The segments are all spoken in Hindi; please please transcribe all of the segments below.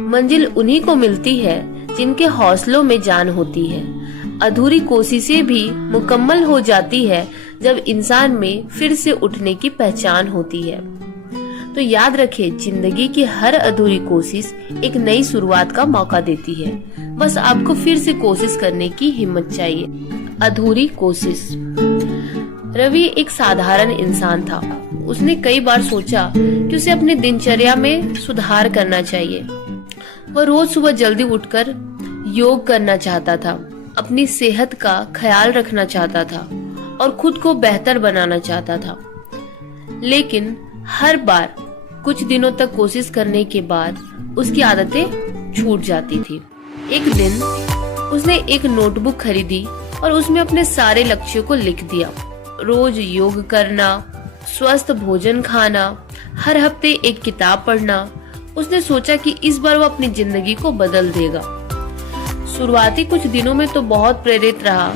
मंजिल उन्हीं को मिलती है जिनके हौसलों में जान होती है। अधूरी कोशिशें भी मुकम्मल हो जाती है जब इंसान में फिर से उठने की पहचान होती है। तो याद रखें, जिंदगी की हर अधूरी कोशिश एक नई शुरुआत का मौका देती है। बस आपको फिर से कोशिश करने की हिम्मत चाहिए। अधूरी कोशिश। रवि एक साधारण इंसान था। उसने कई बार सोचा कि उसे अपनी दिनचर्या में सुधार करना चाहिए। वह रोज सुबह जल्दी उठकर योग करना चाहता था, अपनी सेहत का ख्याल रखना चाहता था और खुद को बेहतर बनाना चाहता था। लेकिन हर बार कुछ दिनों तक कोशिश करने के बाद उसकी आदतें छूट जाती थी। एक दिन उसने एक नोटबुक खरीदी और उसमें अपने सारे लक्ष्यों को लिख दिया। रोज योग करना, स्वस्थ भोजन खाना, हर हफ्ते एक किताब पढ़ना। उसने सोचा कि इस बार वो अपनी जिंदगी को बदल देगा। शुरुआती कुछ दिनों में तो बहुत प्रेरित रहा।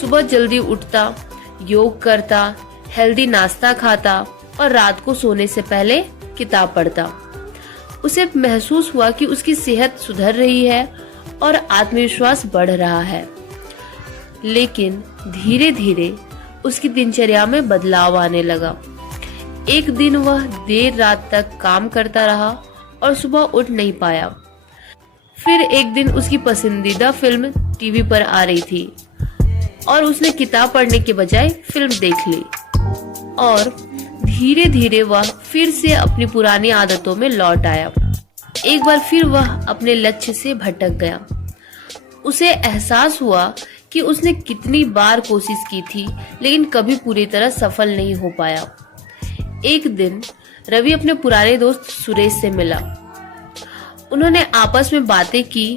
सुबह जल्दी उठता, योग करता, हेल्दी नाश्ता खाता और रात को सोने से पहले किताब पढ़ता। उसे महसूस हुआ कि उसकी सेहत सुधर रही है और आत्मविश्वास बढ़ रहा है। लेकिन धीरे धीरे उसकी दिनचर्या में बदलाव आने लगा। एक दिन वह देर रात तक काम करता रहा और सुबह उठ नहीं पाया। फिर एक दिन उसकी पसंदीदा फिल्म टीवी पर आ रही थी और उसने किताब पढ़ने के बजाय फिल्म देख ली और धीरे धीरे वह फिर से अपनी पुरानी आदतों में लौट आया। एक बार फिर वह अपने लक्ष्य से भटक गया। उसे एहसास हुआ कि उसने कितनी बार कोशिश की थी लेकिन कभी पूरी तरह सफल नहीं हो पाया। एक दिन रवि अपने पुराने दोस्त सुरेश से मिला। उन्होंने आपस में बातें की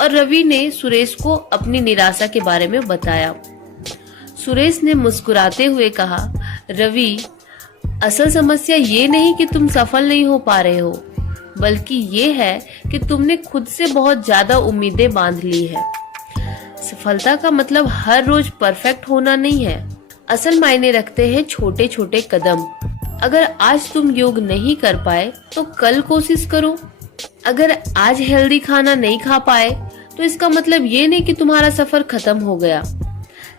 और रवि ने सुरेश को अपनी निराशा के बारे में बताया। सुरेश ने मुस्कुराते हुए कहा, रवि, असल समस्या ये नहीं कि तुम सफल नहीं हो पा रहे हो, बल्कि ये है कि तुमने खुद से बहुत ज्यादा उम्मीदें बांध ली है। सफलता का मतलब हर रोज परफेक्ट होना नहीं है। असल मायने रखते हैं छोटे छोटे कदम। अगर आज तुम योग नहीं कर पाए तो कल कोशिश करो। अगर आज हेल्दी खाना नहीं खा पाए तो इसका मतलब ये नहीं कि तुम्हारा सफर खत्म हो गया।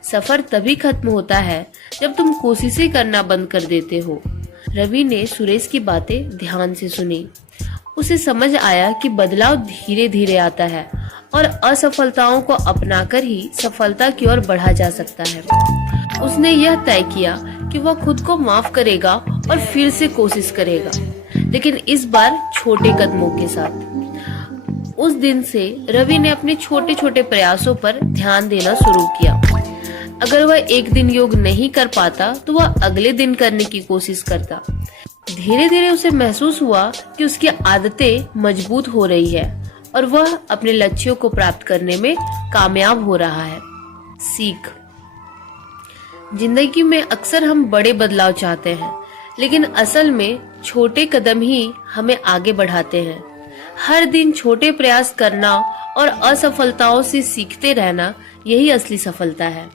सफर तभी खत्म होता है जब तुम कोशिशें करना बंद कर देते हो। रवि ने सुरेश की बातें ध्यान से सुनी। उसे समझ आया कि बदलाव धीरे धीरे आता है और असफलताओं को अपनाकर ही सफलता की ओर बढ़ा जा सकता है। उसने यह तय किया कि वह खुद को माफ करेगा और फिर से कोशिश करेगा, लेकिन इस बार छोटे कदमों के साथ। उस दिन से रवि ने अपने छोटे छोटे प्रयासों पर ध्यान देना शुरू किया। अगर वह एक दिन योग नहीं कर पाता तो वह अगले दिन करने की कोशिश करता। धीरे धीरे उसे महसूस हुआ कि उसकी आदतें मजबूत हो रही है और वह अपने लक्ष्यों को प्राप्त करने में कामयाब हो रहा है। सीख। जिंदगी में अक्सर हम बड़े बदलाव चाहते हैं, लेकिन असल में छोटे कदम ही हमें आगे बढ़ाते हैं। हर दिन छोटे प्रयास करना और असफलताओं से सीखते रहना, यही असली सफलता है।